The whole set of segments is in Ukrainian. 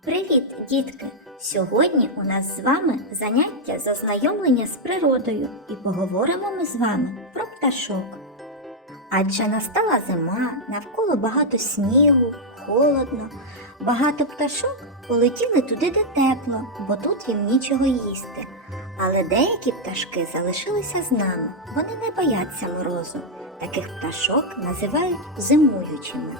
Привіт, дітки! Сьогодні у нас з вами заняття з ознайомлення з природою і поговоримо ми з вами про пташок. Адже настала зима, навколо багато снігу, холодно, багато пташок полетіли туди, де тепло, бо тут їм нічого їсти. Але деякі пташки залишилися з нами, вони не бояться морозу. Таких пташок називають зимуючими.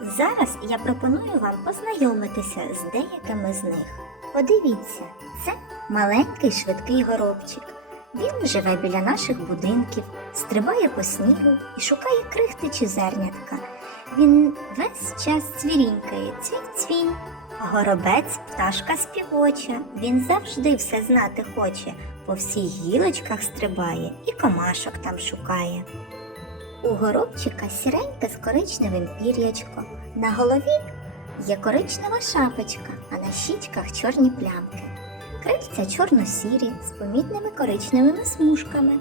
Зараз я пропоную вам познайомитися з деякими з них. Подивіться, це маленький швидкий горобчик. Він живе біля наших будинків, стрибає по снігу і шукає крихти чи зернятка. Він весь час цвірінькає, цвінь-цвінь. Горобець пташка співоча. Він завжди все знати хоче, по всіх гілочках стрибає і комашок там шукає. У горобчика сіреньке з коричневим пір'ячко. На голові є коричнева шапочка, а на щічках чорні плямки. Крильця чорно-сірі з помітними коричневими смужками.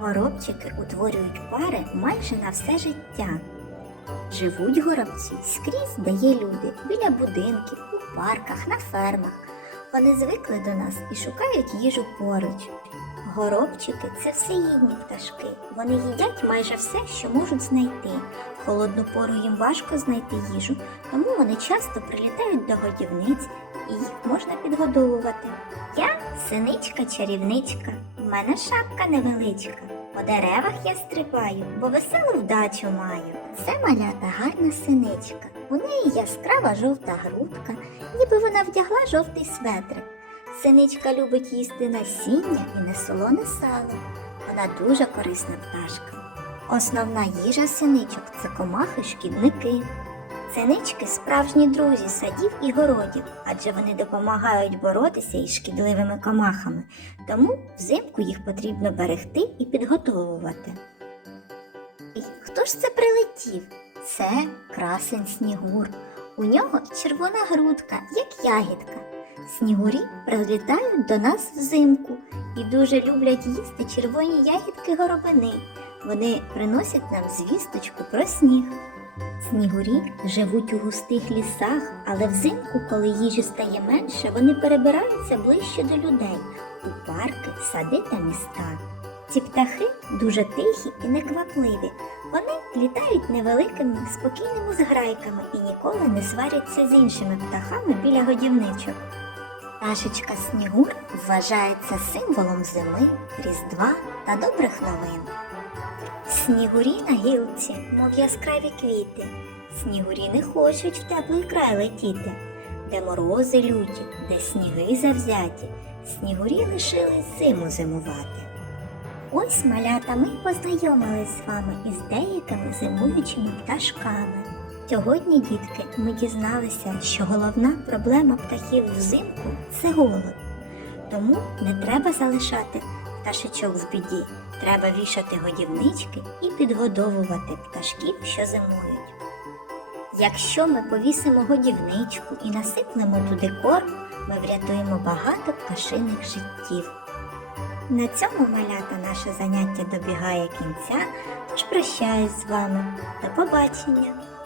Горобчики утворюють пари майже на все життя. Живуть горобці скрізь, де є люди, біля будинків, у парках, на фермах. Вони звикли до нас і шукають їжу поруч. Горобчики це всеїдні пташки. Вони їдять майже все, що можуть знайти. Холодну пору їм важко знайти їжу, тому вони часто прилітають до годівниць і їх можна підгодовувати. Я синичка чарівничка, в мене шапка невеличка. По деревах я стрибаю, бо веселу вдачу маю. Це малята гарна синичка. У неї яскрава жовта грудка, ніби вона вдягла жовтий светрик. Синичка любить їсти насіння і несолоне сало. Вона дуже корисна пташка. Основна їжа синичок це комахи шкідники. Синички справжні друзі садів і городів, адже вони допомагають боротися із шкідливими комахами, тому взимку їх потрібно берегти і підготовувати. Ой, Хто ж це прилетів? Це красень снігур. У нього червона грудка, як ягідка. Снігурі прилітають до нас взимку і дуже люблять їсти червоні ягідки горобини. Вони приносять нам звісточку про сніг. Снігурі живуть у густих лісах, але взимку, коли їжі стає менше, вони перебираються ближче до людей у парки, сади та міста. Ці птахи дуже тихі і неквапливі. Вони літають невеликими, спокійними зграйками і ніколи не сваряться з іншими птахами біля годівничок. Пташечка Снігур вважається символом зими, різдва та добрих новин. Снігурі на гілці, мов яскраві квіти. Снігурі не хочуть в теплий край летіти, де морози люті, де сніги завзяті. Снігурі лишились зиму зимувати. Ось малята ми познайомились з вами із деякими зимуючими пташками. Сьогодні, дітки, ми дізналися, що головна проблема птахів взимку це голод. Тому не треба залишати пташечок в біді. Треба вішати годівнички і підгодовувати пташків, що зимують. Якщо ми повісимо годівничку і насиплемо туди корм, ми врятуємо багато пташиних життів. На цьому малята наше заняття добігає кінця, тож прощаюсь з вами. До побачення!